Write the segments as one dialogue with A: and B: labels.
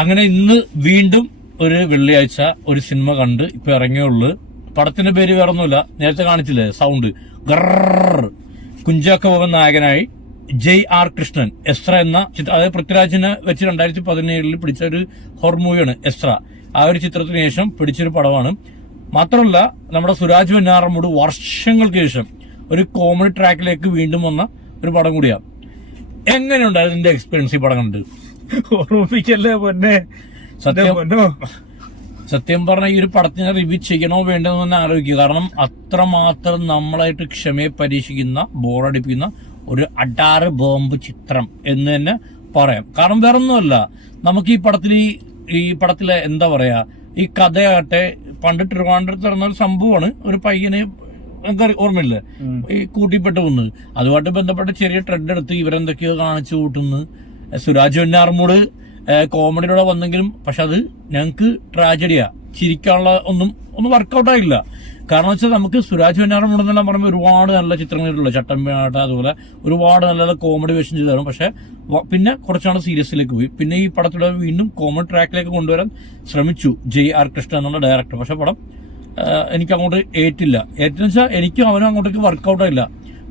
A: അങ്ങനെ ഇന്ന് വീണ്ടും ഒരു വെള്ളിയാഴ്ച ഒരു സിനിമ കണ്ട് ഇപ്പൊ ഇറങ്ങിയുള്ളു പടത്തിന്റെ പേര് വേറെ ഒന്നുമില്ല നേരത്തെ കാണിച്ചില്ലേ? സൗണ്ട് കുഞ്ചാക്ക ബോബൻ നായകനായി ജയ് ആർ കൃഷ്ണൻ എസ്ര എന്ന ചിത്രം അതായത് പൃഥ്വിരാജിനെ വെച്ച് രണ്ടായിരത്തി പതിനേഴിൽ പിടിച്ച ഒരു ഹൊർ മൂവിയാണ് എസ്ര. ആ ഒരു ചിത്രത്തിന് ശേഷം പിടിച്ചൊരു പടമാണ്. മാത്രമല്ല നമ്മുടെ സുരാജ് വെന്നാറമ്മൂട് വർഷങ്ങൾക്ക് ശേഷം ഒരു കോമഡി ട്രാക്കിലേക്ക് വീണ്ടും വന്ന ഒരു പടം കൂടിയാണ്. എങ്ങനെയുണ്ടായിരുന്നു എന്റെ എക്സ്പീരിയൻസ് ഈ പടം കണ്ട്?
B: ഓർമ്മിപ്പിക്കല്ലേ പൊന്നെ?
A: സത്യം സത്യം പറഞ്ഞ ഈ ഒരു പടത്തിനെ റിവ്യൂ ചെയ്യണോ വേണ്ടോ എന്ന് ആലോചിക്കുക. കാരണം അത്രമാത്രം നമ്മളായിട്ട് ക്ഷമയെ പരീക്ഷിക്കുന്ന ബോറടിപ്പിക്കുന്ന ഒരു അഡാറ് ബോംബ് ചിത്രം എന്ന് തന്നെ പറയാം. കാരണം വേറെ ഒന്നുമല്ല നമുക്ക് ഈ പടത്തിൽ ഈ ഈ പടത്തിലെ എന്താ പറയാ ഈ കഥയാകട്ടെ പണ്ട് ട്രിവാൻഡ്രത്ത് നടന്ന ഒരു സംഭവമാണ്. ഒരു പയ്യന് എന്താ ഓർമ്മയില്ല. ഈ കൂട്ടിപ്പെട്ട ഒന്ന് അതുമായിട്ട് ബന്ധപ്പെട്ട ചെറിയ ട്രെഡ് എടുത്ത് ഇവരെന്തൊക്കെയോ കാണിച്ചു കൂട്ടുന്നു. സുരാജ് വെന്നാർമൂട് കോമഡിയിലൂടെ വന്നെങ്കിലും പക്ഷെ അത് ഞങ്ങൾക്ക് ട്രാജഡിയാ ചിരിക്കാനുള്ള ഒന്നും ഒന്നും വർക്കൗട്ട് ആയില്ല. കാരണം വെച്ചാൽ നമുക്ക് സുരാജ് വെന്നാറമൂട് എന്നെല്ലാം പറയുമ്പോൾ ഒരുപാട് നല്ല ചിത്രങ്ങളുള്ള ചട്ടമ്പിയാട്ട അതുപോലെ ഒരുപാട് നല്ല നല്ല കോമഡി വേഷം ചെയ്തായിരുന്നു പക്ഷെ പിന്നെ കുറച്ചാണ് സീരിയസിലേക്ക് പോയി. പിന്നെ ഈ പടത്തിലൂടെ വീണ്ടും കോമഡി ട്രാക്കിലേക്ക് കൊണ്ടുവരാൻ ശ്രമിച്ചു. ജെ ആർ കൃഷ്ണ എന്നുള്ള ഡയറക്ടർ പക്ഷെ പടം എനിക്ക് അങ്ങോട്ട് ഏറ്റില്ല. ഏറ്റെന്ന് വെച്ചാൽ എനിക്കും അവനും അങ്ങോട്ടേക്ക് വർക്കൗട്ട് ആയില്ല.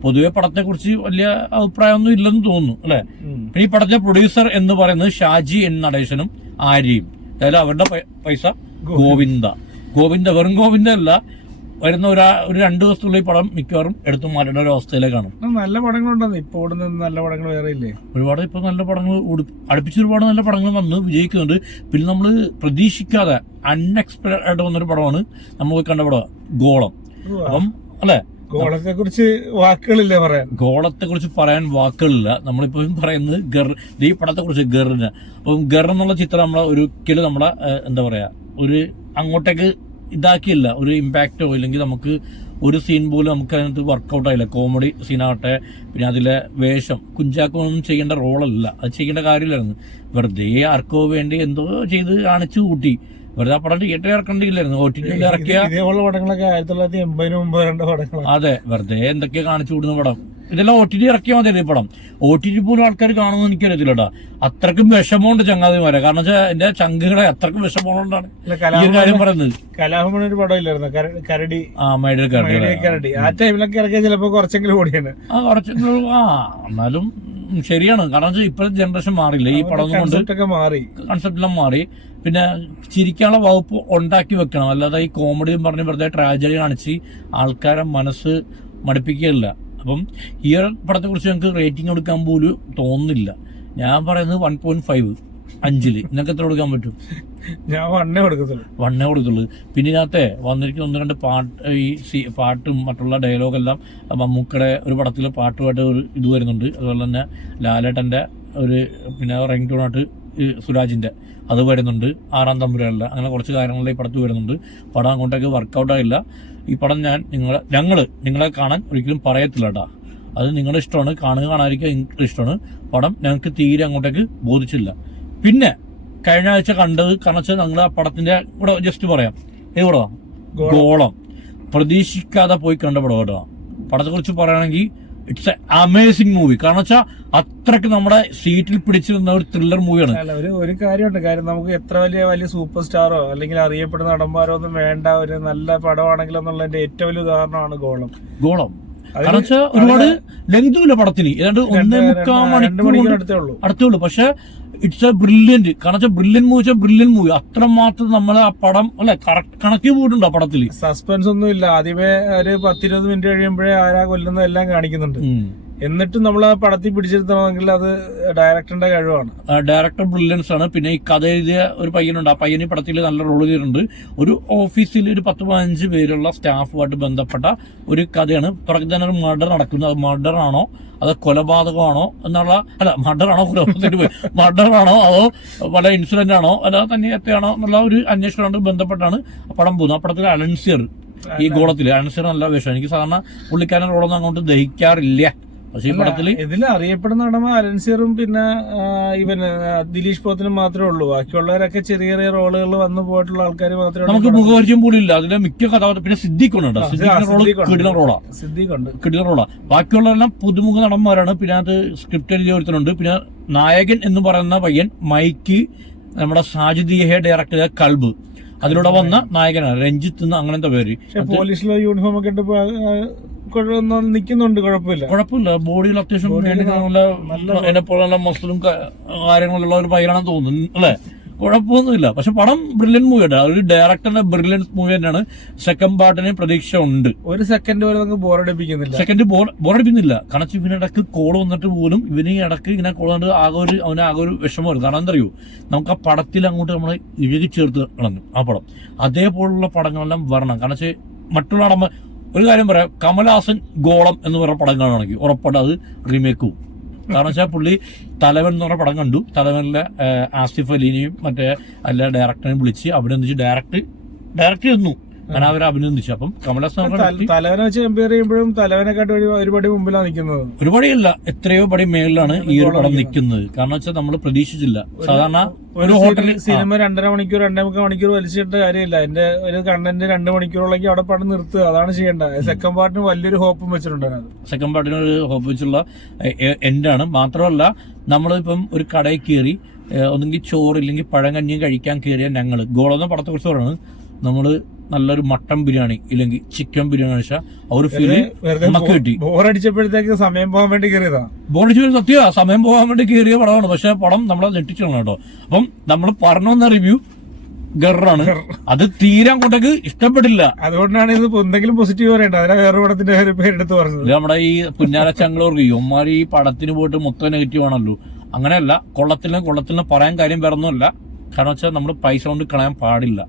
A: പൊതുവെ പടത്തെ കുറിച്ച് വലിയ അഭിപ്രായമൊന്നും ഇല്ലെന്ന് തോന്നുന്നു അല്ലെ? പിന്നെ ഈ പടത്തിന്റെ പ്രൊഡ്യൂസർ എന്ന് പറയുന്നത് ഷാജി എൻ നടേശനും ആര്യയും. അതായത് അവരുടെ പൈസ ഗോവിന്ദ. ഗോവിന്ദ. വെറും ഗോവിന്ദ അല്ല വരുന്ന ഒരാ ഒരു രണ്ടു ദിവസത്തുള്ള ഈ പടം മിക്കവാറും എടുത്തു മാറ്റേണ്ട ഒരു അവസ്ഥയിലേക്കാണ്.
B: നല്ല പടങ്ങളുണ്ടെന്ന്. ഇപ്പൊ നിന്ന് നല്ല പടങ്ങൾ വേറെ ഇല്ലേ?
A: ഒരുപാട് ഇപ്പൊ നല്ല പടങ്ങൾ അടുപ്പിച്ച് ഒരുപാട് നല്ല പടങ്ങൾ വന്ന് വിജയിക്കുന്നുണ്ട്. പിന്നെ നമ്മൾ പ്രതീക്ഷിക്കാതെ അൺഎക്സ്പെക്ടഡ് ആയിട്ട് വന്നൊരു പടമാണ് നമ്മൾ കണ്ട പടം ഗോളം. അപ്പം അല്ലെ?
B: ഗോളത്തെ കുറിച്ച് വാക്കുകളില്ലേ പറയാൻ.
A: ഗോളത്തെ കുറിച്ച് പറയാൻ വാക്കുകളില്ല. നമ്മളിപ്പോ പറയുന്നത് ഗർ ഈ പടത്തെ കുറിച്ച് ഗറിന് അപ്പം ഗർ എന്നുള്ള ചിത്രം നമ്മളെ ഒരിക്കലും നമ്മളെ എന്താ പറയാ ഒരു അങ്ങോട്ടേക്ക് ഇതാക്കിയില്ല. ഒരു ഇമ്പാക്റ്റോ ഇല്ലെങ്കിൽ നമുക്ക് ഒരു സീൻ പോലും നമുക്ക് അതിനകത്ത് വർക്കൗട്ട് ആയില്ല. കോമഡി സീനാവട്ടെ പിന്നെ അതിലെ വേഷം. കുഞ്ചാക്കൊന്നും ചെയ്യേണ്ട റോളല്ല അത് ചെയ്യേണ്ട കാര്യമില്ലായിരുന്നു. വെറുതെ ആർക്കോ വേണ്ടി എന്തോ ചെയ്ത് കാണിച്ചു കൂട്ടി. വെറുതെ ആ പടം തിയേറ്ററിൽ ഇറക്കേണ്ടിയില്ലായിരുന്നു ഒ ടി ടിയിൽ ഇറക്കിയ
B: ഇതേപോലുള്ള പടങ്ങളൊക്കെ ആയിരത്തി തൊള്ളായിരത്തി എൺപതിന് മുമ്പ് വരേണ്ട പടങ്ങൾ
A: അതെ വെറുതെ എന്തൊക്കെയാ കാണിച്ചു കൂടുന്ന പടം. ഇതെല്ലാം ഒ ടി ടി ഇറക്കിയാൽ മതി പടം. ഒ ടി ടി പോലും ആൾക്കാർ കാണുമെന്ന് എനിക്കറിയത്തില്ലടാ അത്രക്കും വിഷമമുണ്ട് ചങ്ങാതിമാരെ. കാരണം വെച്ചാൽ എന്റെ ചങ്കുകളെ അത്രക്കും ഈ ഒരു കാര്യം പറയുന്നത്.
B: കലാഭവൻ ഒരു പടം ഇല്ലായിരുന്നു കര- കരടി.
A: ആ മൈഡിയ
B: മൈഡിയ കരടി. ആ ടൈമിലൊക്കെ ഇറക്കിയ ചിലപ്പോ കുറച്ചെങ്കിലും ഓടിയാണ്
A: ആ കുറച്ചെങ്കിലും ആ എന്നാലും ശരിയാണ്. കാരണം വെച്ചാൽ ഇപ്പോഴത്തെ ജനറേഷൻ മാറില്ല ഈ പടം കൊണ്ട്
B: കൺസെപ്റ്റ് എല്ലാം മാറി.
A: കൺസെപ്റ്റെല്ലാം മാറി. പിന്നെ ചിരിക്കാനുള്ള വകുപ്പ് ഉണ്ടാക്കി വെക്കണം. അല്ലാതെ ഈ കോമഡിയും പറഞ്ഞ് വെറുതെ ട്രാജഡി കാണിച്ച് ആൾക്കാരെ മനസ്സ് മടുപ്പിക്കുകയല്ല. അപ്പം ഹിയർ പടത്തെക്കുറിച്ച് പടത്തെ കുറിച്ച് ഞങ്ങൾക്ക് റേറ്റിംഗ് കൊടുക്കാൻ പോലും തോന്നുന്നില്ല. ഞാൻ പറയുന്നത് വൺ പോയിന്റ് ഫൈവ് അഞ്ചിൽ. നിങ്ങൾക്ക് എത്ര കൊടുക്കാൻ പറ്റും?
B: ഞാൻ വണ്ണേ കൊടുക്കത്തുള്ളൂ.
A: വണ്ണേ കൊടുത്തുള്ളൂ. പിന്നെ ഇതിനകത്തെ വന്നിരിക്കുന്ന ഒന്ന് രണ്ട് പാട്ട് ഈ പാട്ടും മറ്റുള്ള ഡയലോഗെല്ലാം മമ്മൂക്കടെ ഒരു പടത്തിൽ പാട്ടുമായിട്ട് ഒരു ഇത് വരുന്നുണ്ട്. അതുപോലെ തന്നെ ലാലേട്ടന്റെ ഒരു പിന്നെ റിംഗ് ടൂണായിട്ട് ഈ സുരാജിന്റെ അത് വരുന്നുണ്ട്. ആറാം തമ്പുരല്ല അങ്ങനെ കുറച്ച് കാര്യങ്ങളിൽ ഈ പടത്തിൽ വരുന്നുണ്ട്. പടം അങ്ങോട്ടേക്ക് വർക്കൗട്ട് ആയില്ല. ഈ പടം ഞാൻ നിങ്ങളെ ഞങ്ങൾ നിങ്ങളെ കാണാൻ ഒരിക്കലും പറയത്തില്ല കേട്ടാ അത് നിങ്ങളുടെ ഇഷ്ടമാണ്. കാണുക കാണാതിരിക്കുക നിങ്ങൾക്ക് ഇഷ്ടമാണ്. പടം ഞങ്ങൾക്ക് തീരെ അങ്ങോട്ടേക്ക് ബോധിച്ചില്ല. പിന്നെ കഴിഞ്ഞ ആഴ്ച കണ്ടത് കാരണം വെച്ചാൽ ഞങ്ങൾ ആ പടത്തിന്റെ ഇവിടെ ജസ്റ്റ് പറയാം. ഏത്
B: ഗോളം.
A: പ്രതീക്ഷിക്കാതെ പോയി കണ്ട പടം കേട്ടോ പടത്തെ കുറിച്ച് പറയുകയാണെങ്കിൽ ഇറ്റ്സ് എ അമേസിംഗ് മൂവി കാരണം വെച്ചാൽ അത്രയ്ക്ക് നമ്മുടെ സീറ്റിൽ പിടിച്ചിരുന്ന ഒരു ത്രില്ലർ മൂവിയാണ്
B: അല്ല ഒരു ഒരു കാര്യമുണ്ട്. കാര്യം നമുക്ക് എത്ര വലിയ വലിയ സൂപ്പർ സ്റ്റാറോ അല്ലെങ്കിൽ അറിയപ്പെടുന്ന നടന്മാരോ ഒന്നും വേണ്ട ഒരു നല്ല പടമാണെങ്കിൽ എന്നുള്ളതിന്റെ ഏറ്റവും വലിയ ഉദാഹരണമാണ് ഗോളം.
A: ഗോളം. കാരണം വെച്ചാൽ ഒരുപാട് ലെങ്തുമില്ല പടത്തിന്. ഏതാണ്ട് ഒന്നേ മുക്കാൽ മണിക്കൂർ അടുത്തുള്ളൂ
B: അടുത്തേ ഉള്ളൂ.
A: അടുത്തേ ഉള്ളൂ. പക്ഷെ ഇറ്റ്സ് എ ബ്രില്യന്റ് കാരണം വെച്ചാൽ ബ്രില്യൻ മൂവി വെച്ചാൽ ബ്രില്യൻ മൂവി അത്രമാത്രം നമ്മൾ ആ പടം അല്ലെ കണക്കി പോയിട്ടുണ്ട് ആ പടത്തിൽ
B: സസ്പെൻസ് ഒന്നും ഇല്ല ആദ്യമേ ഒരു പത്തിരുപത് മിനിറ്റ് കഴിയുമ്പോഴേ ആരാ കൊല്ലുന്നത് എല്ലാം കാണിക്കുന്നുണ്ട് എന്നിട്ടും നമ്മൾ ആ പടത്തിൽ പിടിച്ചിരുത്തണമെങ്കിൽ അത് ഡയറക്ടറിന്റെ കഴിവാണ്.
A: ഡയറക്ടർ ബ്രില്യൻസ് ആണ്. പിന്നെ ഈ കഥ എഴുതിയ ഒരു പയ്യനുണ്ട്. ആ പയ്യൻ ഈ പടത്തിൽ നല്ല റോൾ ചെയ്തിട്ടുണ്ട്. ഒരു ഓഫീസിൽ ഒരു പത്ത് പതിനഞ്ച് പേരുള്ള സ്റ്റാഫുമായിട്ട് ബന്ധപ്പെട്ട ഒരു കഥയാണ്. തന്നെ ഒരു മർഡർ നടക്കുന്നത്. അത് മർഡർ ആണോ? അത് കൊലപാതകമാണോ? എന്നുള്ള അല്ല മർഡർ ആണോ? മർഡർ ആണോ? അതോ പല ഇൻസിഡന്റ് ആണോ? അല്ല തന്നെയത്തെയാണോ എന്നുള്ള ഒരു അന്വേഷണമായിട്ട് ബന്ധപ്പെട്ടാണ് പടം പോകുന്നത്. ആ പടത്തിൽ അലൻസിയർ ഈ ഗോളത്തിൽ അലൻസിയർ നല്ല വേഷം. എനിക്ക് സാധാരണ പുള്ളിക്കാരൻ റോളൊന്നും അങ്ങോട്ട് ദഹിക്കാറില്ല. പക്ഷെ ഈ പടത്തിൽ
B: ഇതിൽ അറിയപ്പെടുന്ന നടമ അലൻസിയറും പിന്നെ ഇവൻ ദിലീഷ് പോത്തിനും മാത്രമേ ഉള്ളൂ. ബാക്കിയുള്ളവരൊക്കെ ചെറിയ ചെറിയ റോളുകൾ വന്നു പോയിട്ടുള്ള ആൾക്കാർ മാത്രമേ
A: നമുക്ക് മുഖപരിചയം പോലും ഇല്ല. അതിലെ മിക്ക കഥാപാത്രം പിന്നെ സിദ്ദിഖുണ്ട് കിടിലൻ റോളാ.
B: സിദ്ദീഖുണ്ട്.
A: കിടിലൻ റോളാ. ബാക്കിയുള്ളതെല്ലാം പുതുമുഖ നടന്മാരാണ്. പിന്നെ അത് സ്ക്രിപ്റ്റ് എഴുതിയ ഒരുത്തനുണ്ട്. പിന്നെ നായകൻ എന്ന് പറയുന്ന പയ്യൻ മൈക്ക് നമ്മുടെ സാജിദിയെ ഡയറക്ടർ ചെയ്ത കൽബ്. അതിലൂടെ വന്ന നായകനാണ്. രഞ്ജിത്ത് എന്ന് അങ്ങനത്തെ പേര്.
B: പോലീസിലെ യൂണിഫോം ഒക്കെ ഇട്ട് നിക്കുന്നുണ്ട് കുഴപ്പമില്ല.
A: കുഴപ്പമില്ല. ബോഡിയിൽ അത്യാവശ്യം വേണ്ടി നല്ല എന്നെ പോലുള്ള മസിലും കാര്യങ്ങളുള്ള ഒരു പയ്യനാണെന്ന് തോന്നുന്നു. അല്ലേ? കുഴപ്പമൊന്നുമില്ല. പക്ഷെ പടം ബ്രില്യൻ ആണ് ഒരു ഡയറക്ടറിന്റെ ബ്രില്യൻ മൂവി തന്നെയാണ്. സെക്കൻഡ് പാർട്ടിന് പ്രതീക്ഷ ഉണ്ട്
B: ഒരു സെക്കൻഡ് വരെ നമുക്ക് ബോറടിപ്പിക്കുന്നില്ല
A: സെക്കൻഡ് ബോർ ബോറടിപ്പിക്കുന്നില്ല കാരണം ഇവന് ഇടയ്ക്ക് കോൾ വന്നിട്ട് പോലും ഇവന് ഇടയ്ക്ക് ഇങ്ങനെ കോൾ വന്നിട്ട് ആകെ ഒരു അവന് ആകെ ഒരു വിഷമം വരും. കാരണം എന്തറിയോ? നമുക്ക് ആ പടത്തിൽ അങ്ങോട്ട് നമ്മൾ ഇഴുകി ചേർത്ത് കളഞ്ഞു ആ പടം. അതേപോലുള്ള പടങ്ങളെല്ലാം വരണം. കാരണം വെച്ചാൽ മറ്റുള്ള ഒരു കാര്യം പറയാം. കമൽഹാസൻ ഗോളം എന്ന് പറഞ്ഞ പടം കാണുകയാണെങ്കിൽ ഉറപ്പായിട്ട് അത് റീമേക്ക് കാരണം വെച്ചാൽ പുള്ളി തലവൻ എന്ന് പറഞ്ഞ പടം കണ്ടു. തലവനിലെ ആസിഫ് അലീനെയും മറ്റേ അല്ല ഡയറക്ടറിനെയും വിളിച്ച് അവിടെ എന്ന് വെച്ച് ഡയറക്ട് ഡയറക്ട് ചെന്നു അങ്ങനെ അവരെ അഭിനന്ദിച്ചു. അപ്പം വ്യക്തി
B: തലവനെ വെച്ച് കമ്പയർ ചെയ്യുമ്പോഴും തലവനെക്കാട്ട് ഒരു ഒരുപടി മുമ്പിലാണ് നിൽക്കുന്നത്.
A: ഒരു പടിയല്ല എത്രയോ പടി മേളിലാണ് ഈ ഒരു പടം നിൽക്കുന്നത്. കാരണം വെച്ചാൽ നമ്മൾ പ്രതീക്ഷിച്ചില്ല. സാധാരണ ഒരു ഹോട്ടലിൽ
B: സിനിമ രണ്ടര മണിക്കൂർ രണ്ടേ മുക്കാൽ മണിക്കൂർ വലിച്ചിട്ട് കാര്യമില്ല. എന്റെ ഒരു കണ്ടന്റ് രണ്ട് മണിക്കൂറോളേക്ക് അവിടെ പടം നിർത്തുക. അതാണ് ചെയ്യേണ്ടത്. സെക്കൻഡ് പാർട്ടിന് വലിയൊരു ഹോപ്പും വെച്ചിട്ടുണ്ട്
A: സെക്കൻഡ് പാർട്ടിന് ഒരു ഹോപ്പ് വെച്ചുള്ള എൻഡാണ് മാത്രമല്ല നമ്മളിപ്പം ഒരു കടയിൽ കയറി ഒന്നെങ്കിൽ ചോറ് ഇല്ലെങ്കിൽ പഴം കഞ്ഞിയും കഴിക്കാൻ കയറിയ ഞങ്ങൾ ഗോളെന്ന പടത്തെ കുറിച്ച് പറയുന്നത് നമ്മൾ നല്ലൊരു മട്ടൻ ബിരിയാണി ഇല്ലെങ്കിൽ ചിക്കൻ ബിരിയാണി കഴിച്ചാൽ ആ ഒരു
B: ഫീൽ
A: നമുക്ക് കിട്ടി.
B: ബോറടിച്ചപ്പോഴത്തേക്ക് സമയം പോകാൻ വേണ്ടി കയറിയതാ.
A: ബോണിച്ച് സത്യ സമയം പോകാൻ വേണ്ടി കയറിയ പടമാണ്. പക്ഷെ പടം നമ്മളെ ഞെട്ടിച്ചാണ് കേട്ടോ. അപ്പം നമ്മൾ പറഞ്ഞു വന്ന റിവ്യൂ ഗറാണ് അത് തീരെ അങ്ങോട്ടേക്ക് ഇഷ്ടപ്പെട്ടില്ല.
B: അതുകൊണ്ടാണ് ഇത് എന്തെങ്കിലും പോസിറ്റീവ് പറയണ്ട? അതിനാ വേറെ പടത്തിന്റെ പേരെടുത്ത് പറഞ്ഞത്.
A: നമ്മുടെ ഈ പുന്നാല ചങ്ങളൂർക്ക് ഇവന്മാർ ഈ പടത്തിന് പോയിട്ട് മൊത്തം നെഗറ്റീവ് ആണല്ലോ. അങ്ങനെയല്ല കൊള്ളത്തിലും കൊള്ളത്തിലും പറയാൻ കാര്യം വേറെ ഒന്നുമല്ല കാരണം വെച്ചാൽ നമ്മൾ പൈസ കൊണ്ട് കളയാൻ പാടില്ല.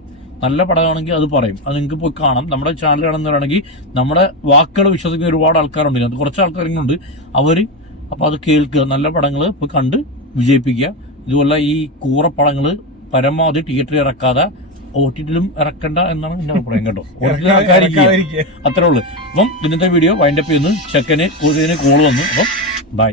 A: നല്ല പടമാണെങ്കിൽ അത് പറയും. അത് നിങ്ങൾക്ക് പോയി കാണാം. നമ്മുടെ ചാനൽ കാണുന്നവരാണെങ്കിൽ നമ്മുടെ വാക്കുകൾ വിശ്വസിക്കുന്ന ഒരുപാട് ആൾക്കാരുണ്ട്. അത് കുറച്ച് ആൾക്കാരുണ്ട് അവർ അപ്പോൾ അത് കേൾക്കുക. നല്ല പടങ്ങൾ പോയി കണ്ട് വിജയിപ്പിക്കുക. ഇതുപോലെ ഈ കൂറ പടങ്ങൾ പരമാവധി തിയേറ്ററിൽ ഇറക്കാതെ ഒ ടി ടിയിലും ഇറക്കണ്ട എന്നാണ് എന്റെ അഭിപ്രായം കേട്ടോ. അത്രേ ഉള്ളൂ. അപ്പം ഇന്നത്തെ വീഡിയോ വൈൻഡപ്പ് ചെയ്യുന്നു. ചെക്കന് കോഴിന് കോൾ വന്നു. അപ്പം ബൈ